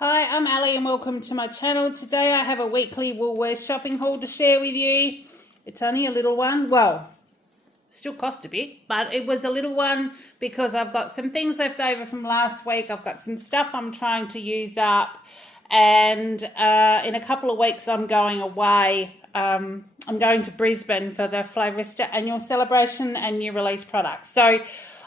Hi, I'm Ali and welcome to my channel. Today I have a weekly Woolworths shopping haul to share with you. It's only a little one. Well, still cost a bit, but it was a little one because I've got some things left over from last week. I've got some stuff I'm trying to use up, and in a couple of weeks I'm going away. I'm going to Brisbane for the Flavorista annual celebration and new release products. So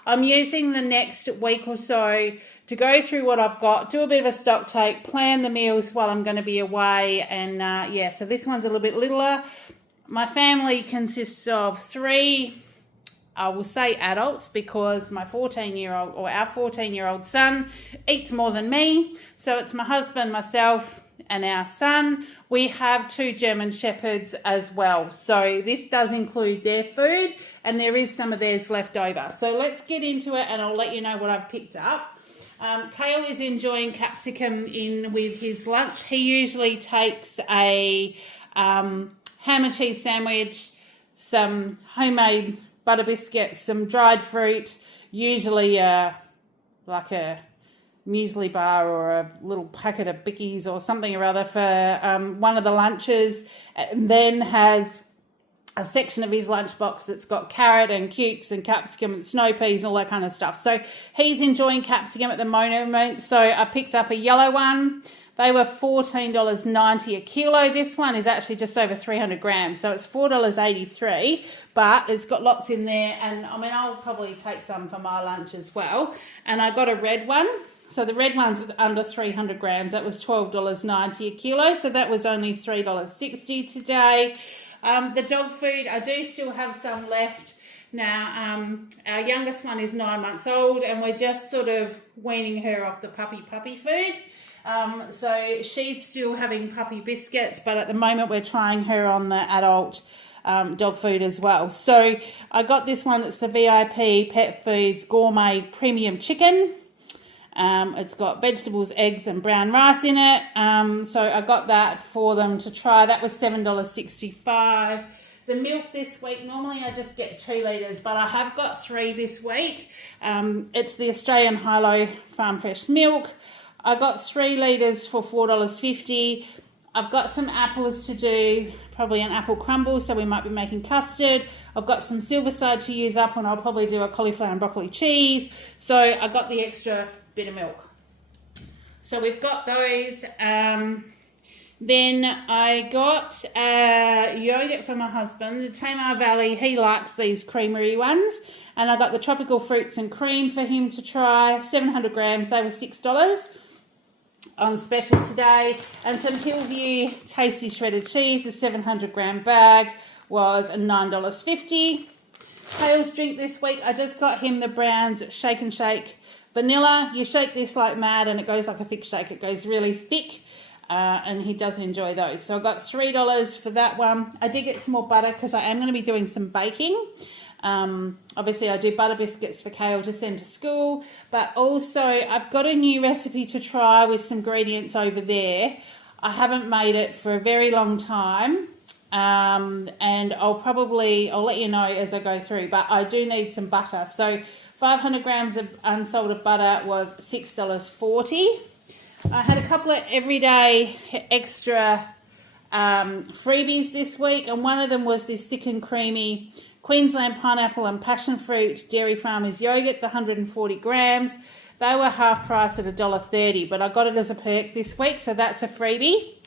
I'm using the next week or so to go through what I've got, do a bit of a stock take, plan the meals while I'm going to be away, and yeah, so this one's a little bit littler. My family consists of three, I will say adults, because my 14-year-old, or our 14-year-old son eats more than me. So it's my husband, myself, and our son. We have two German Shepherds as well. So this does include their food, and there is some of theirs left over. So let's get into it, and I'll let you know what I've picked up. Kale is enjoying capsicum in with his lunch. He usually takes a ham and cheese sandwich, some homemade butter biscuits, some dried fruit, usually like a muesli bar or a little packet of Bickies or something or other for one of the lunches, and then has a section of his lunchbox that's got carrot and cukes and capsicum and snow peas and all that kind of stuff. So he's enjoying capsicum at the moment. So I picked up a yellow one. They were $14.90 a kilo. This one is actually just over 300 grams. So it's $4.83, but it's got lots in there. And I mean, I'll probably take some for my lunch as well. And I got a red one. So the red one's under 300 grams. That was $12.90 a kilo. So that was only $3.60 today. The dog food, I do still have some left. Now, our youngest one is 9 months old, and we're just sort of weaning her off the puppy food. So she's still having puppy biscuits, but at the moment we're trying her on the adult dog food as well. So I got this one. It's the VIP Pet Foods Gourmet Premium Chicken. It's got vegetables, eggs and brown rice in it. So I got that for them to try. That was $7.65. The milk this week, normally I just get 2 litres, but I have got 3 this week. It's the Australian Hilo Farm Fresh milk. I got 3 litres for $4.50. I've got some apples to do, probably an apple crumble, so we might be making custard. I've got some Silverside to use up, and I'll probably do a cauliflower and broccoli cheese. So I got the extra bit of milk. So we've got those. Then I got yogurt for my husband, the Tamar Valley. He likes these creamery ones. And I got the tropical fruits and cream for him to try, 700 grams. They were $6 on special today. And some Hillview Tasty Shredded Cheese, the 700 gram bag was $9.50. Kale's drink this week, I just got him the Browns Shake and Shake Vanilla. You shake this like mad and it goes like a thick shake. It goes really thick, and he does enjoy those. So I got $3 for that one. I did get some more butter because I am going to be doing some baking. Obviously I do butter biscuits for Kale to send to school, but also I've got a new recipe to try with some ingredients over there. I haven't made it for a very long time, and I'll let you know as I go through, but I do need some butter. So 500 grams of unsalted butter was $6.40. I had a couple of everyday extra freebies this week, and one of them was this thick and creamy Queensland pineapple and passion fruit Dairy Farmers yogurt, the 140 grams. They were half price at $1.30, but I got it as a perk this week, so that's a freebie.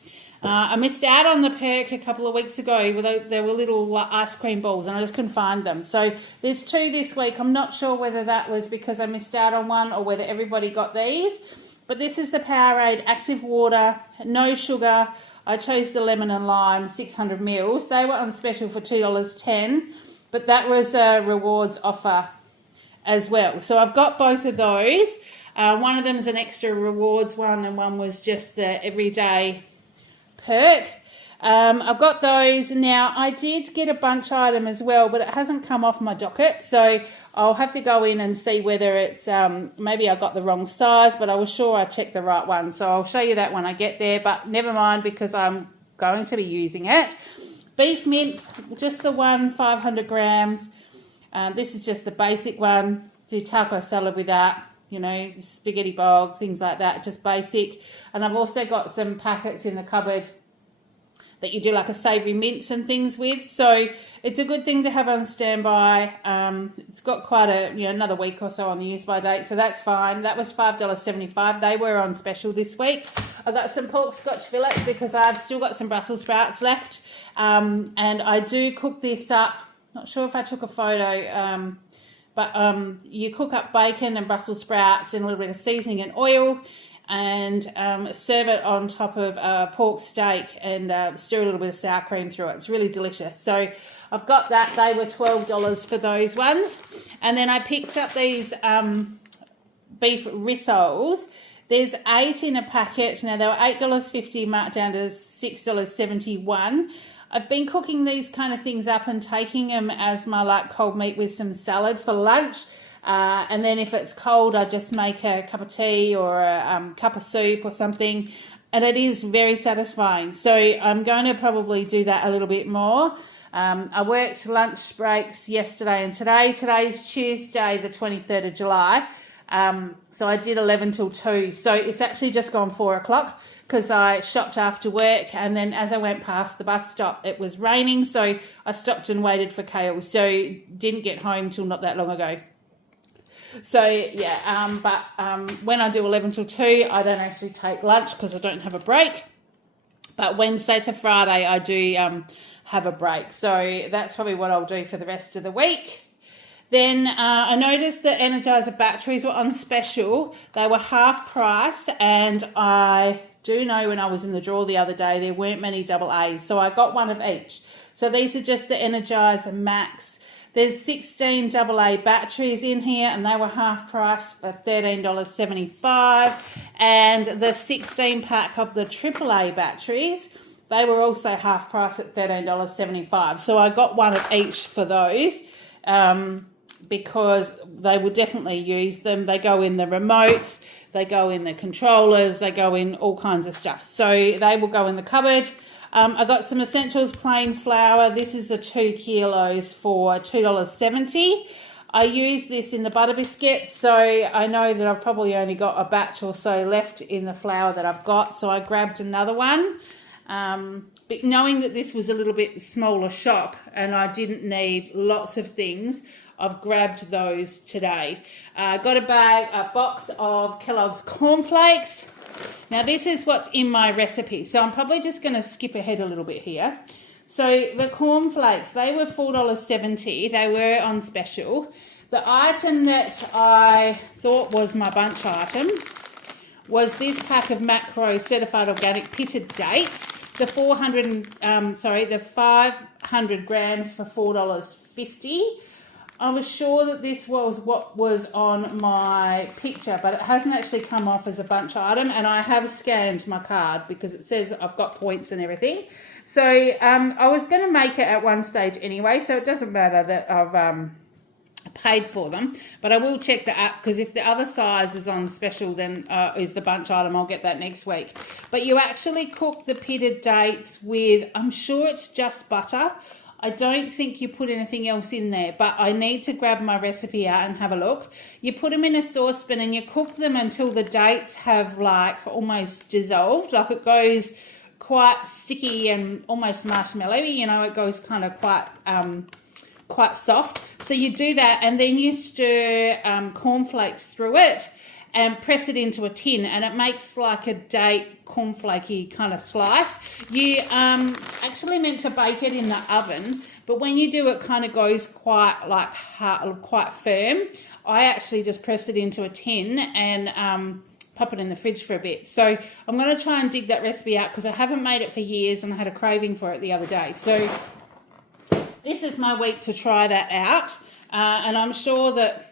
I missed out on the perk a couple of weeks ago. There were little ice cream balls and I just couldn't find them. So there's 2 this week. I'm not sure whether that was because I missed out on one or whether everybody got these. But this is the Powerade Active Water, no sugar. I chose the lemon and lime, 600 mils. They were on special for $2.10, but that was a rewards offer as well. So I've got both of those. One of them is an extra rewards one, and one was just the everyday perk. I've got those. Now I did get a bunch item as well, but it hasn't come off my docket, so I'll have to go in and see whether it's maybe I got the wrong size, but I was sure I checked the right one, so I'll show you that when I get there, but never mind because I'm going to be using it. Beef mince, just the one, 500 grams. This is just the basic one. Do taco salad with that. you know, spaghetti bog, things like that, just basic. And I've also got some packets in the cupboard that you do like a savoury mince and things with. So it's a good thing to have on standby. It's got quite a, you know, another week or so on the use by date, so that's fine. That was $5.75. They were on special this week. I got some pork scotch fillets because I've still got some Brussels sprouts left. And I do cook this up. Not sure if I took a photo, but you cook up bacon and Brussels sprouts in a little bit of seasoning and oil, and serve it on top of a pork steak and stir a little bit of sour cream through it. It's really delicious. So I've got that. They were $12 for those ones. And then I picked up these beef rissoles. There's 8 in a packet. Now they were $8.50 marked down to $6.71. I've been cooking these kind of things up and taking them as my like cold meat with some salad for lunch. And then if it's cold, I just make a cup of tea or a cup of soup or something. And it is very satisfying. So I'm going to probably do that a little bit more. I worked lunch breaks yesterday and today. Today's Tuesday, the 23rd of July. So I did 11 till 2. So it's actually just gone 4 o'clock because I shopped after work. And then as I went past the bus stop, it was raining. So I stopped and waited for Kale. So didn't get home till not that long ago. So yeah, but when I do 11 till 2, I don't actually take lunch because I don't have a break. But Wednesday to Friday, I do have a break. So that's probably what I'll do for the rest of the week. Then I noticed that Energizer batteries were on special. They were half price, and I do know when I was in the drawer the other day, there weren't many AA's. So I got one of each. So these are just the Energizer Max. There's 16 AA batteries in here, and they were half price for $13.75. And the 16 pack of the AAA batteries, they were also half price at $13.75. So I got one of each for those because they will definitely use them. They go in the remotes, they go in the controllers, they go in all kinds of stuff. So they will go in the cupboard. I got some Essentials plain flour. This is a 2 kilos for $2.70. I use this in the butter biscuits, so I know that I've probably only got a batch or so left in the flour that I've got, so I grabbed another one. But knowing that this was a little bit smaller shop and I didn't need lots of things, I've grabbed those today. Got a box of Kellogg's cornflakes. Now this is what's in my recipe, so I'm probably just going to skip ahead a little bit here. So the cornflakes, they were $4.70. They were on special. The item that I thought was my bunch item was this pack of Macro certified organic pitted dates. The 500 grams for $4.50. I was sure that this was what was on my picture, but it hasn't actually come off as a bunch item, and I have scanned my card because it says I've got points and everything. So I was going to make it at one stage anyway, so it doesn't matter that I've paid for them, but I will check the app because if the other size is on special, then is the bunch item. I'll get that next week. But you actually cook the pitted dates with, I'm sure it's just butter. I don't think you put anything else in there, but I need to grab my recipe out and have a look. You put them in a saucepan and you cook them until the dates have like almost dissolved, like it goes quite sticky and almost marshmallowy, you know, it goes kind of quite soft. So you do that and then you stir cornflakes through it and press it into a tin, and it makes like a date cornflakey kind of slice. You actually meant to bake it in the oven, but when you do, it kind of goes quite like hard, quite firm. I actually just press it into a tin and pop it in the fridge for a bit. So I'm going to try and dig that recipe out because I haven't made it for years and I had a craving for it the other day. So this is my week to try that out, and I'm sure that,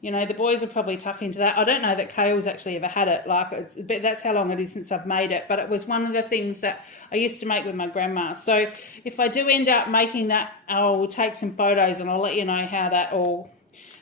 you know, the boys will probably tuck into that. I don't know that Kale's actually ever had it. But that's how long it is since I've made it. But it was one of the things that I used to make with my grandma. So if I do end up making that, I'll take some photos and I'll let you know how that all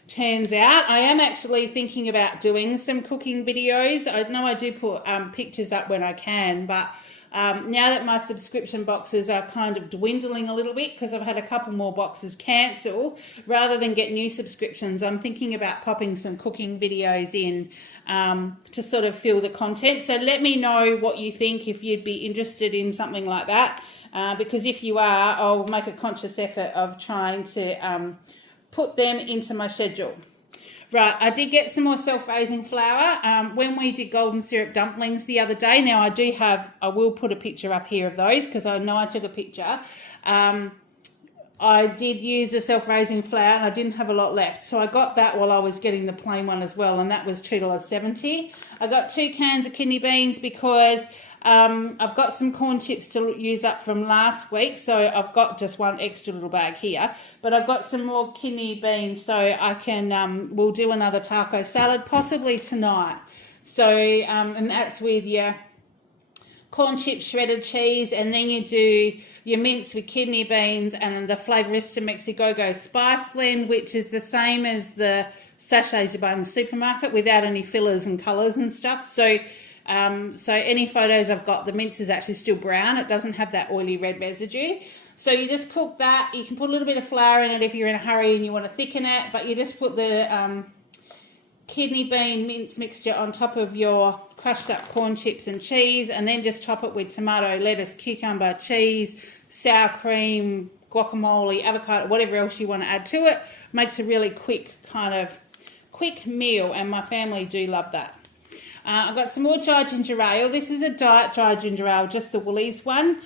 turns out. I am actually thinking about doing some cooking videos. I know I do put pictures up when I can, but Now that my subscription boxes are kind of dwindling a little bit because I've had a couple more boxes cancel, rather than get new subscriptions, I'm thinking about popping some cooking videos in to sort of fill the content. So let me know what you think, if you'd be interested in something like that, because if you are, I'll make a conscious effort of trying to put them into my schedule. Right, I did get some more self-raising flour when we did golden syrup dumplings the other day. Now I will put a picture up here of those because I know I took a picture. I did use the self-raising flour and I didn't have a lot left. So I got that while I was getting the plain one as well, and that was $2.70. I got 2 cans of kidney beans because I've got some corn chips to use up from last week, so I've got just one extra little bag here. But I've got some more kidney beans, so I can we'll do another taco salad possibly tonight. So and that's with your corn chips, shredded cheese, and then you do your mince with kidney beans and the Flavorista Mexigogo spice blend, which is the same as the sachets you buy in the supermarket without any fillers and colours and stuff. So any photos I've got, the mince is actually still brown. It doesn't have that oily red residue. So you just cook that. You can put a little bit of flour in it if you're in a hurry and you want to thicken it, but you just put the kidney bean mince mixture on top of your crushed up corn chips and cheese, and then just top it with tomato, lettuce, cucumber, cheese, sour cream, guacamole, avocado, whatever else you want to add to it. Makes a really quick meal, and my family do love that. I've got some more dry ginger ale. This is a diet dry ginger ale, just the Woolies one.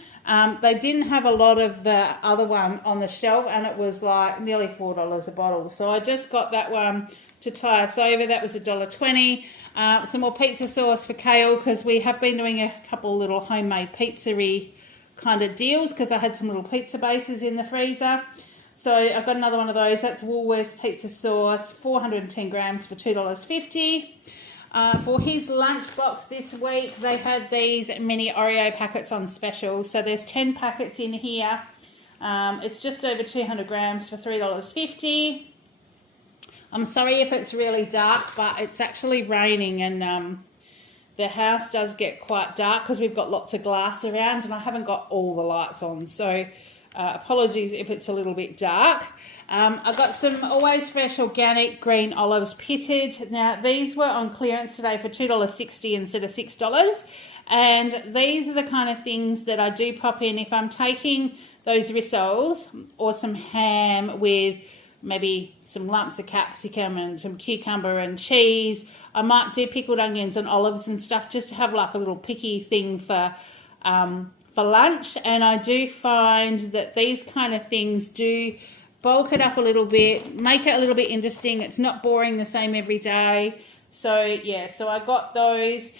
They didn't have a lot of the other one on the shelf, and it was like nearly $4 a bottle. So I just got that one to tie us over. That was $1.20. Some more pizza sauce for Kale, because we have been doing a couple little homemade pizzery kind of deals, because I had some little pizza bases in the freezer. So I've got another one of those. That's Woolworths pizza sauce, 410 grams for $2.50. For his lunchbox this week, they had these mini Oreo packets on special. So there's 10 packets in here. It's just over 200 grams for $3.50. I'm sorry if it's really dark, but it's actually raining, and the house does get quite dark because we've got lots of glass around and I haven't got all the lights on. So apologies if it's a little bit dark. I got some Always Fresh organic green olives pitted. Now these were on clearance today for $2.60 instead of $6. And these are the kind of things that I do pop in if I'm taking those rissoles or some ham with maybe some lumps of capsicum and some cucumber and cheese. I might do pickled onions and olives and stuff just to have like a little picky thing for lunch. And I do find that these kind of things do bulk it up a little bit, make it a little bit interesting. It's not boring the same every day. So yeah, so I got those.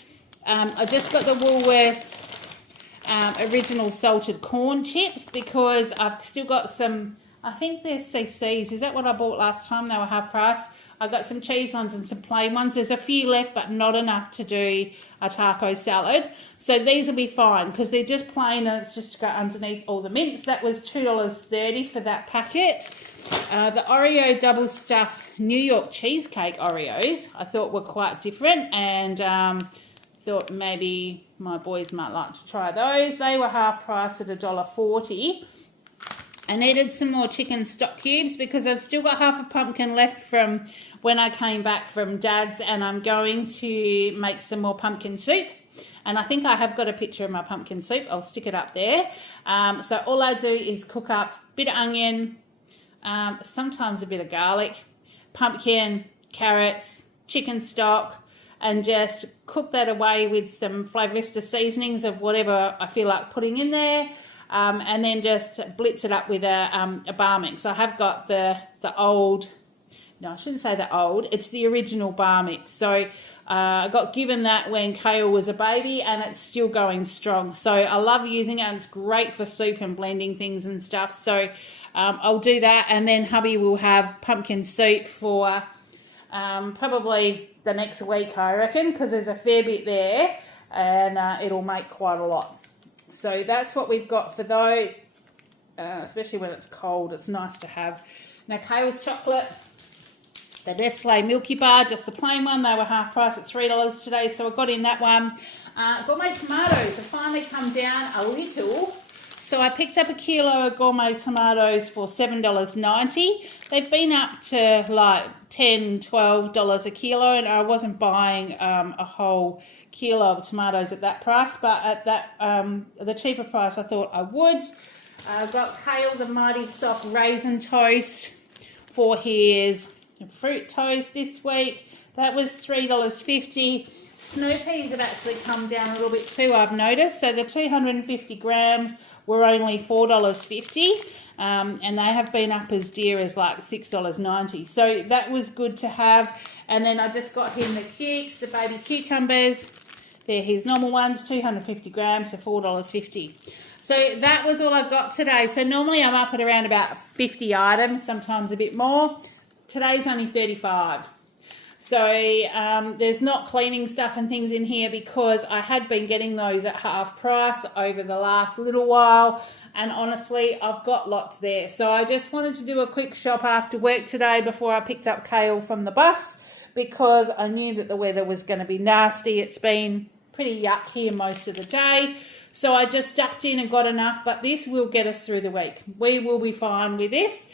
I just got the Woolworths original salted corn chips because I've still got some, I think they're CC's. Is that what I bought last time? They were half price. I got some cheese ones and some plain ones. There's a few left, but not enough to do a taco salad. So these will be fine because they're just plain and it's just got underneath all the mince. That was $2.30 for that packet. The Oreo double stuffed New York cheesecake Oreos I thought were quite different, and thought maybe my boys might like to try those. They were half price at $1.40. I needed some more chicken stock cubes because I've still got half a pumpkin left from when I came back from Dad's, and I'm going to make some more pumpkin soup. And I think I have got a picture of my pumpkin soup. I'll stick it up there. So all I do is cook up a bit of onion, sometimes a bit of garlic, pumpkin, carrots, chicken stock, and just cook that away with some Flavorista seasonings of whatever I feel like putting in there. And then just blitz it up with a bar mix. I have got the old, no, I shouldn't say the old, it's the original bar mix. So I got given that when Kale was a baby, and it's still going strong. So I love using it, and it's great for soup and blending things and stuff. So I'll do that, and then hubby will have pumpkin soup for probably the next week, I reckon, because there's a fair bit there, and it'll make quite a lot. So that's what we've got for those, especially when it's cold. It's nice to have. Now, Kale's chocolate. the Nestle Milky Bar, just the plain one. They were half price at $3 today, so I got in that one. Gourmet tomatoes have finally come down a little. So I picked up a kilo of gourmet tomatoes for $7.90. They've been up to like $10, $12 a kilo, and I wasn't buying a whole kilo of tomatoes at that price, but at that the cheaper price I thought I would. I've got Kale, the Mighty Soft Raisin Toast for his fruit toast this week. That was $3.50. Snow peas have actually come down a little bit too, I've noticed. So the 250 grams were only $4.50, and they have been up as dear as like $6.90. So that was good to have. And then I just got him the cukes, the baby cucumbers. They're his normal ones, 250 grams for $4.50. So that was all I've got today. So normally I'm up at around about 50 items, sometimes a bit more. Today's only 35. So there's not cleaning stuff and things in here because I had been getting those at half price over the last little while, and honestly I've got lots there. So I just wanted to do a quick shop after work today before I picked up Kale from the bus, because I knew that the weather was going to be nasty. It's been pretty yuck here most of the day. So I just ducked in and got enough, but this will get us through the week. We will be fine with this.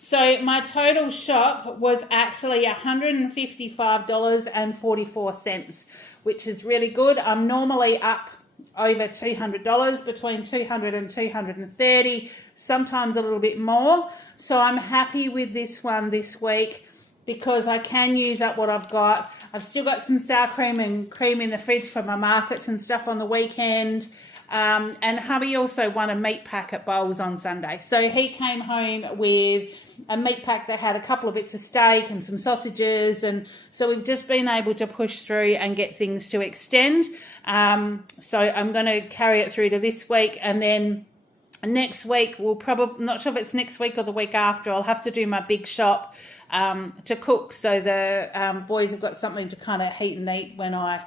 So my total shop was actually $155.44, which is really good. I'm normally up over $200, between $200 and $230, sometimes a little bit more. So I'm happy with this one this week because I can use up what I've got. I've still got some sour cream and cream in the fridge for my markets and stuff on the weekend. And hubby also won a meat pack at Bowls on Sunday. So he came home with a meat pack that had a couple of bits of steak and some sausages. And so we've just been able to push through and get things to extend. So I'm going to carry it through to this week. And then next week, we'll probably, not sure if it's next week or the week after, I'll have to do my big shop to cook. So the boys have got something to kind of heat and eat when I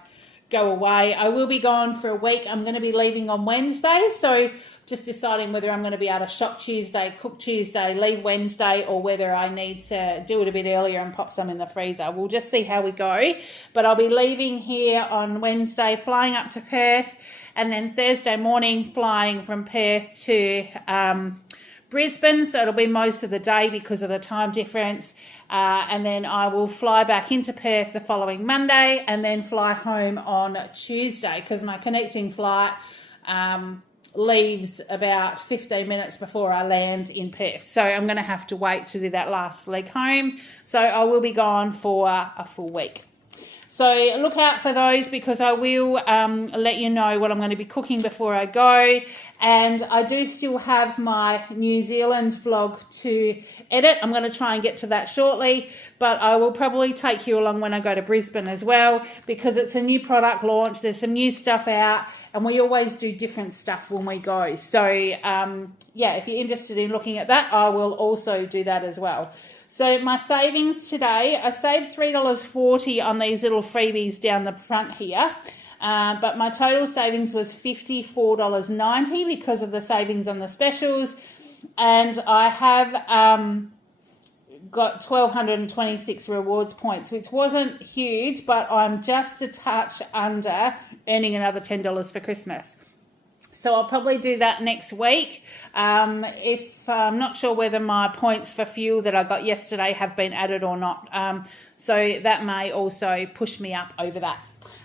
go away. I will be gone for a week. I'm going to be leaving on Wednesday, so just deciding whether I'm going to be able to shop Tuesday, cook Tuesday, leave Wednesday, or whether I need to do it a bit earlier and pop some in the freezer. We'll just see how we go, but I'll be leaving here on Wednesday, flying up to Perth, and then Thursday morning flying from Perth to Brisbane, so it'll be most of the day because of the time difference. And then I will fly back into Perth the following Monday and then fly home on Tuesday because my connecting flight leaves about 15 minutes before I land in Perth. So I'm going to have to wait to do that last leg home. So I will be gone for a full week. So look out for those because I will let you know what I'm going to be cooking before I go. And I do still have my New Zealand vlog to edit. I'm going to try and get to that shortly, but I will probably take you along when I go to Brisbane as well because it's a new product launch. There's some new stuff out and we always do different stuff when we go. So yeah, if you're interested in looking at that, I will also do that as well. So my savings today, I saved $3.40 on these little freebies down the front here. But my total savings was $54.90 because of the savings on the specials. And I have got 1,226 rewards points, which wasn't huge, but I'm just a touch under earning another $10 for Christmas. So I'll probably do that next week. If I'm not sure whether my points for fuel that I got yesterday have been added or not. So that may also push me up over that.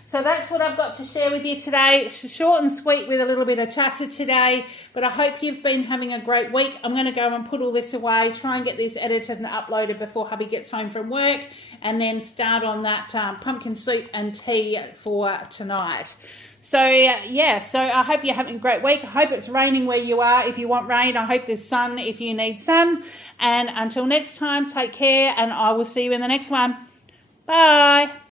So that's what I've got to share with you today. Short and sweet with a little bit of chatter today, but I hope you've been having a great week. I'm going to go and put all this away, try and get this edited and uploaded before hubby gets home from work, and then start on that pumpkin soup and tea for tonight. So yeah, so I hope you're having a great week. I hope it's raining where you are if you want rain. I hope there's sun if you need sun. And until next time, take care, and I will see you in the next one. Bye.